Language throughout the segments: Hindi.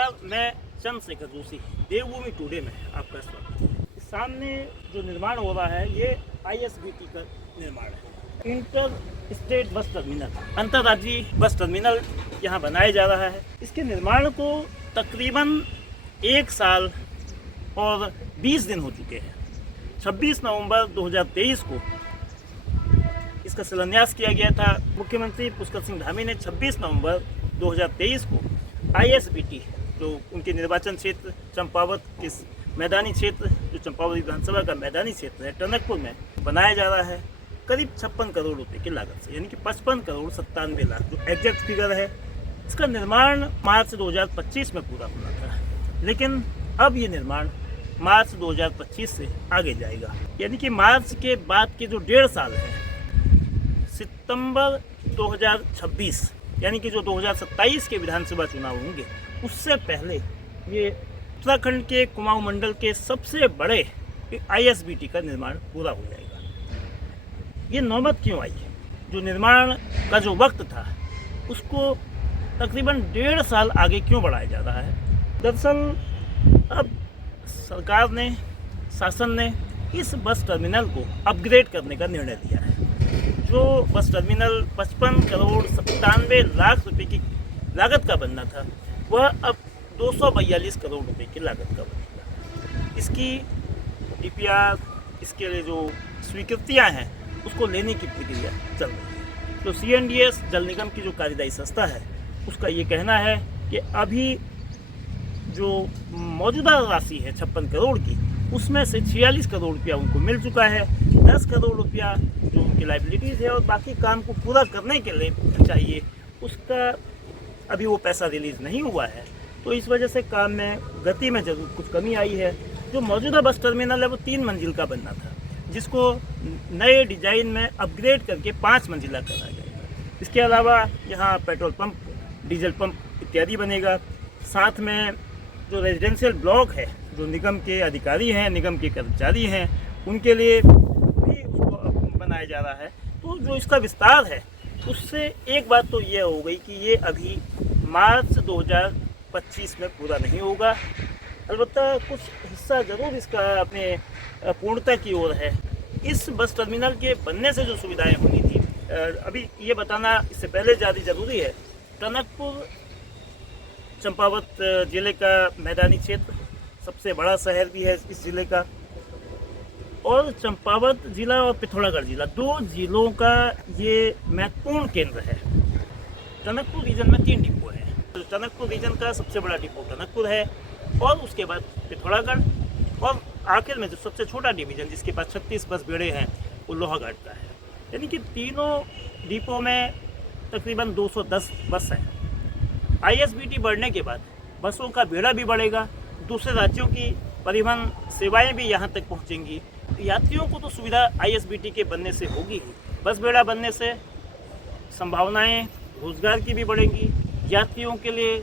नमस्कार, मैं चंद्रशेखर जोशी देवभूमि टुडे में आपका स्वागत। सामने जो निर्माण हो रहा है ये ISBT का निर्माण है। इंटर स्टेट बस टर्मिनल, अंतर्राज्यीय बस टर्मिनल यहाँ बनाया जा रहा है। इसके निर्माण को तकरीबन 1 साल और 20 दिन हो चुके हैं। 26 नवंबर 2023 को इसका शिलान्यास किया गया था। मुख्यमंत्री पुष्कर सिंह धामी ने 26 नवंबर 2023 को ISBT जो उनके निर्वाचन क्षेत्र चंपावत के मैदानी क्षेत्र, जो चंपावत विधानसभा का मैदानी क्षेत्र है, टनकपुर में बनाया जा रहा है। करीब 56 करोड़ रुपए की लागत से, यानी कि 55 करोड़ 97 लाख जो एग्जैक्ट फिगर है। इसका निर्माण मार्च 2025 में पूरा होना था, लेकिन अब ये निर्माण मार्च 2025 से आगे जाएगा, यानी कि मार्च के बाद के जो 1.5 साल है, सितंबर 2026 यानी कि जो 2027 के विधानसभा चुनाव होंगे उससे पहले ये उत्तराखंड के कुमाऊं मंडल के सबसे बड़े ISBT का निर्माण पूरा हो जाएगा। ये नौबत क्यों आई? जो निर्माण का जो वक्त था उसको तकरीबन 1.5 साल आगे क्यों बढ़ाया जा रहा है? दरअसल अब सरकार ने, शासन ने इस बस टर्मिनल को अपग्रेड करने का निर्णय लिया है। जो बस टर्मिनल 55 करोड़ 97 लाख रुपए की लागत का बनना था, वह अब 242 करोड़ रुपए की लागत का बनेगा। इसकी DPR, इसके लिए जो स्वीकृतियां हैं उसको लेने की प्रक्रिया चल रही है। तो CNDS जल निगम की जो कार्यदायी संस्था है उसका ये कहना है कि अभी जो मौजूदा राशि है 56 करोड़ की, उसमें से 46 करोड़ रुपया उनको मिल चुका है। 10 करोड़ रुपया जो उनकी लाइबिलिटीज़ है और बाकी काम को पूरा करने के लिए चाहिए, उसका अभी वो पैसा रिलीज़ नहीं हुआ है। तो इस वजह से काम में गति में जरूर कुछ कमी आई है। जो मौजूदा बस टर्मिनल है वो 3 मंजिल का बनना था, जिसको नए डिजाइन में अपग्रेड करके 5 मंजिला करा जाएगा। इसके अलावा यहाँ पेट्रोल पंप, डीजल पंप इत्यादि बनेगा। साथ में जो रेजिडेंशियल ब्लॉक है, जो निगम के अधिकारी हैं, निगम के कर्मचारी हैं, उनके लिए भी उसको बनाया जा रहा है। तो जो इसका विस्तार है उससे एक बात तो ये हो गई कि ये अभी मार्च 2025 में पूरा नहीं होगा। अलबत्ता कुछ हिस्सा ज़रूर इसका अपने पूर्णता की ओर है। इस बस टर्मिनल के बनने से जो सुविधाएं होनी थी, अभी ये बताना इससे पहले ज़्यादा ज़रूरी है। टनकपुर चंपावत ज़िले का मैदानी क्षेत्र, सबसे बड़ा शहर भी है इस ज़िले का, और चंपावत ज़िला और पिथौरागढ़ ज़िला, 2 ज़िलों का ये महत्वपूर्ण केंद्र है। टनकपुर रीजन में 3 डिपो हैं। तो टनकपुर रीजन का सबसे बड़ा डिपो टनकपुर है, और उसके बाद पिथौरागढ़, और आखिर में जो सबसे छोटा डिवीज़न जिसके पास 36 बस बेड़े हैं वो लोहाघाट का है। यानी कि तीनों डिपो में तकरीबन 210 बस हैं। ISBT बढ़ने के बाद बसों का बेड़ा भी बढ़ेगा, दूसरे राज्यों की परिवहन सेवाएं भी यहाँ तक पहुँचेंगी। यात्रियों को तो सुविधा ISBT के बनने से होगी ही। बस बेड़ा बनने से संभावनाएं रोजगार की भी बढ़ेंगी, यात्रियों के लिए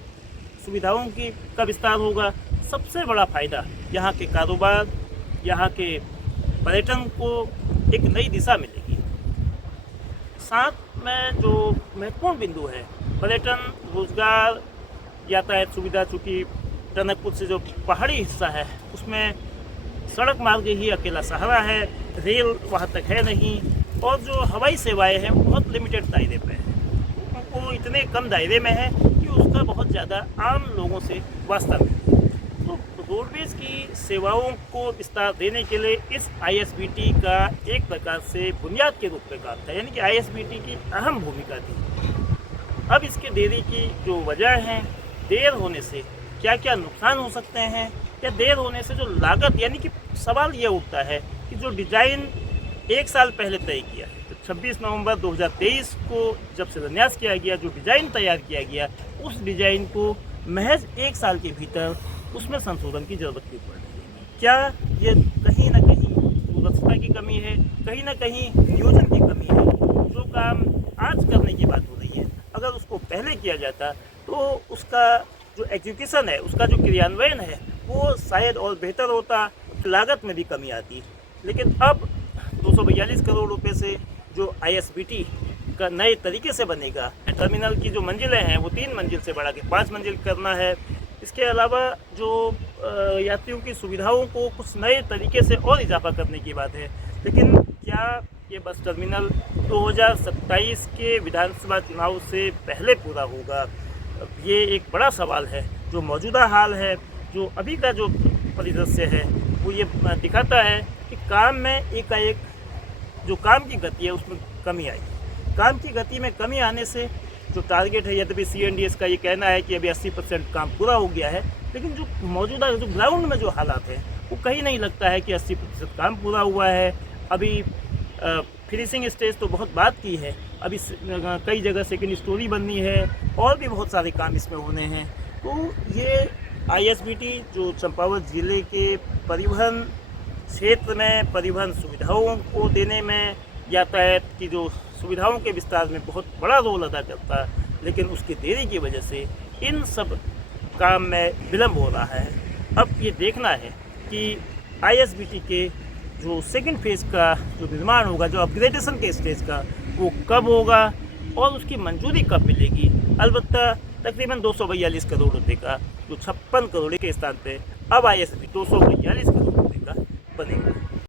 सुविधाओं की का विस्तार होगा। सबसे बड़ा फायदा यहाँ के कारोबार, यहाँ के पर्यटन को एक नई दिशा मिलेगी। साथ में जो महत्वपूर्ण बिंदु है, पर्यटन, रोजगार, यातायात सुविधा, चूँकि टनकपुर से जो पहाड़ी हिस्सा है उसमें सड़क मार्ग ही अकेला सहारा है, रेल वहाँ तक है नहीं, और जो हवाई सेवाएं हैं बहुत लिमिटेड दायरे पे हैं। वो इतने कम दायरे में है कि उसका बहुत ज़्यादा आम लोगों से वास्ता नहीं। तो रोडवेज की सेवाओं को विस्तार देने के लिए इस ISBT का एक प्रकार से बुनियाद के रूप में काम था, यानी कि ISBT की अहम भूमिका थी। अब इसके देरी की जो वजह है, देर होने से क्या क्या नुकसान हो सकते हैं, या देर होने से जो लागत, यानी कि सवाल ये उठता है कि जो डिज़ाइन 1 साल पहले तय किया है, तो 26 नवंबर 2023 को जब शिलान्यास किया गया, जो डिज़ाइन तैयार किया गया, उस डिज़ाइन को महज 1 साल के भीतर उसमें संशोधन की ज़रूरत क्यों पड़ रही है? क्या ये कहीं ना कहीं दूरदर्शिता की कमी है, कहीं ना कहीं नियोजन की कमी है? जो काम आज करने की बात हो रही है, अगर उसको पहले किया जाता तो उसका जो एग्जीक्यूशन है, उसका जो क्रियान्वयन है, वो शायद और बेहतर होता, लागत में भी कमी आती। लेकिन अब 242 करोड़ रुपए से जो ISBT का नए तरीके से बनेगा, टर्मिनल की जो मंजिलें हैं वो 3 मंजिल से बढ़ा के 5 मंजिल करना है। इसके अलावा जो यात्रियों की सुविधाओं को कुछ नए तरीके से और इजाफा करने की बात है। लेकिन क्या ये बस टर्मिनल 2027 के विधानसभा चुनाव से पहले पूरा होगा? ये एक बड़ा सवाल है। जो मौजूदा हाल है, जो अभी का जो परिदृश्य है, वो ये दिखाता है कि काम में एकाएक जो काम की गति है उसमें कमी आई। काम की गति में कमी आने से जो टारगेट है, यद्यपि CNDS का ये कहना है कि अभी 80% काम पूरा हो गया है, लेकिन जो मौजूदा जो ग्राउंड में जो हालात हैं वो कहीं नहीं लगता है कि 80% काम पूरा हुआ है। अभी फिनिशिंग स्टेज तो बहुत बात की है, अभी कई जगह सेकेंड स्टोरी बननी है और भी बहुत सारे काम इसमें होने हैं। तो ये ISBT जो चंपावत ज़िले के परिवहन क्षेत्र में परिवहन सुविधाओं को देने में, यातायात की जो सुविधाओं के विस्तार में बहुत बड़ा रोल अदा करता है, लेकिन उसकी देरी की वजह से इन सब काम में विलम्ब हो रहा है। अब ये देखना है कि ISBT के जो सेकंड फेज़ का जो निर्माण होगा, जो अपग्रेडेशन के स्टेज का, वो कब होगा और उसकी मंजूरी कब मिलेगी। अलबत्ता तकरीबन 242 करोड़ रुपए का जो 56 करोड़ के स्थान पे अब ISBT 242 करोड़ रुपए का बनेगा।